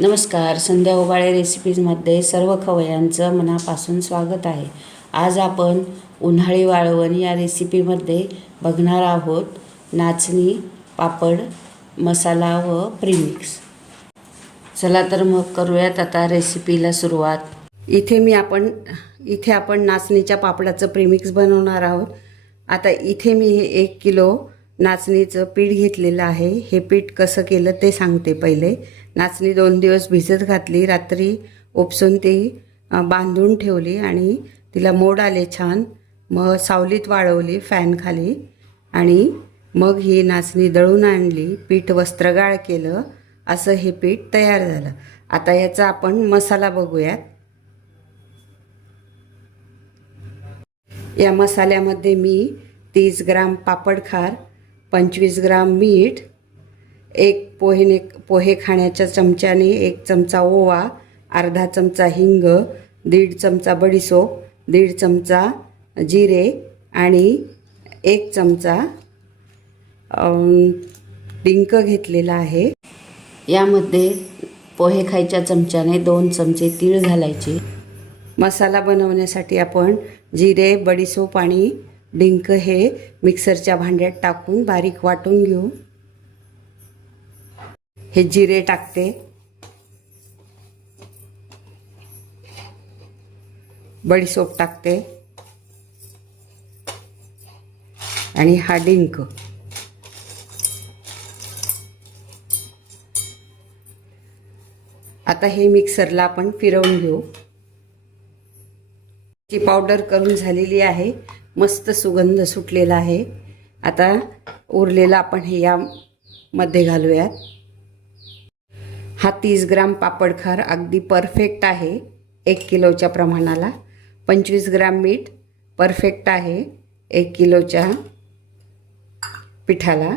नमस्कार, संध्या उबाळे रेसिपीजमध्ये सर्व खवय्यांचं मनापासून स्वागत आहे. आज आपण उन्हाळी वाळवण या रेसिपीमध्ये बघणार आहोत नाचणी, पापड, मसाला व प्रीमिक्स. चला तर मग करूयात आता रेसिपीला सुरुवात. इथे आपण नाचणीच्या पापडाचं प्रीमिक्स बनवणार आहोत. आता इथे मी हे 1 किलो नाचणीचं पीठ घेतलेलं आहे. हे पीठ कसं केलं ते सांगते. पहिले नाचणी 2 दिवस भिजत घातली, रात्री उपसून ती बांधून ठेवली आणि तिला मोड आले छान. मग सावलीत वाळवली फॅनखाली आणि मग ही नाचणी दळून आणली, पीठ वस्त्रगाळ केलं. असं हे पीठ तयार झालं. आता याचा आपण मसाला बघूयात. या मसाल्यामध्ये मी 30 ग्राम पापड खार, 25 ग्राम मीठ, एक पोहे खाण्याच्या चमच्याने 1 चमचा ओवा, अर्धा चमचा हिंग, 1.5 चमचा बडीशोप, 1.5 चमचा जिरे आणि 1 चमचा डिंक घेतलेला आहे. यामध्ये पोहे खायच्या चमच्याने 2 चमचे तीळ घालायचे. मसाला बनवण्यासाठी आपण जिरे, बडीशोप आणि डिंक हे मिक्सरच्या भांड्यात टाकून बारीक वाटून घेऊ. हे जिरे टाकते, बडीशोप टाकते आणि हा डिंक. आता हे मिक्सरला आपण फिरवून घेऊ. ची पावडर करून झालेली आहे. मस्त सुगंध सुटलेला आहे. आता उरलेला आपण हे यामध्ये घालूयात. हा 30 ग्राम पापडखार अगदी परफेक्ट आहे 1 किलोच्या प्रमाणाला. 25 ग्राम मीठ परफेक्ट आहे 1 किलोच्या पिठाला.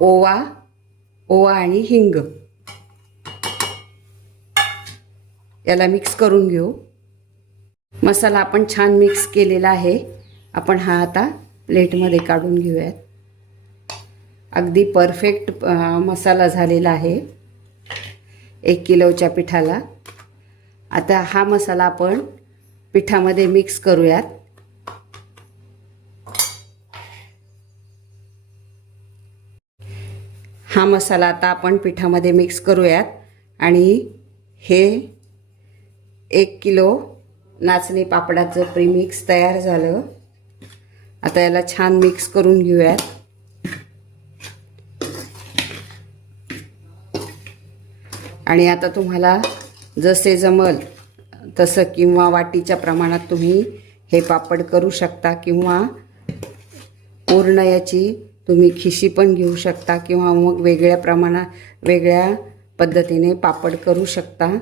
ओवा आणि हिंग याला मिक्स करून घेऊ. मसाला आपण छान मिक्स केलेला आहे. आपण हा आता प्लेटमध्ये काढून घेऊयात. अगदी परफेक्ट मसाला झालेला आहे 1 किलोच्या पिठाला. आता हा मसाला आपण पिठामध्ये मिक्स करूयात. हा मसाला आता आपण पिठामध्ये मिक्स करूयात आणि हे 1 किलो नाचणी पापडाचं प्रीमिक्स तयार झालं. आता याला छान मिक्स करून घेऊयात. आणि आता तुम्हाला जसे जमल तसं किंवा वाटीच्या प्रमाणात तुम्ही हे पापड करू शकता किंवा पूर्ण याची तुम्ही खिशी पण घेऊ शकता किंवा मग वेगळ्या पद्धतीने पापड करू शकता.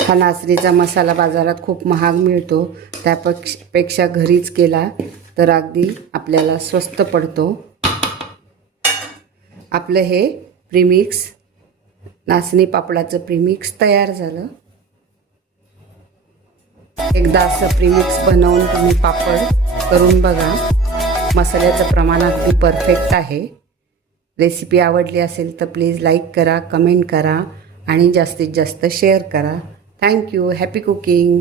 हा नाचणीचा मसाला बाजारात खूप महाग मिळतो. त्यापेक्षा घरीच केला तर अगदी आपल्याला स्वस्त पडतो. आपलं हे प्रीमिक्स नाचणी पापडाचं प्रीमिक्स तयार झालं. एकदा असं प्रीमिक्स बनवून तुम्ही पापड करून बघा. मसाल्याचं प्रमाण अगदी परफेक्ट आहे. रेसिपी आवडली असेल तर प्लीज लाईक करा, कमेंट करा आणि जास्तीत जास्त शेअर करा. थँक्यू. Happy cooking.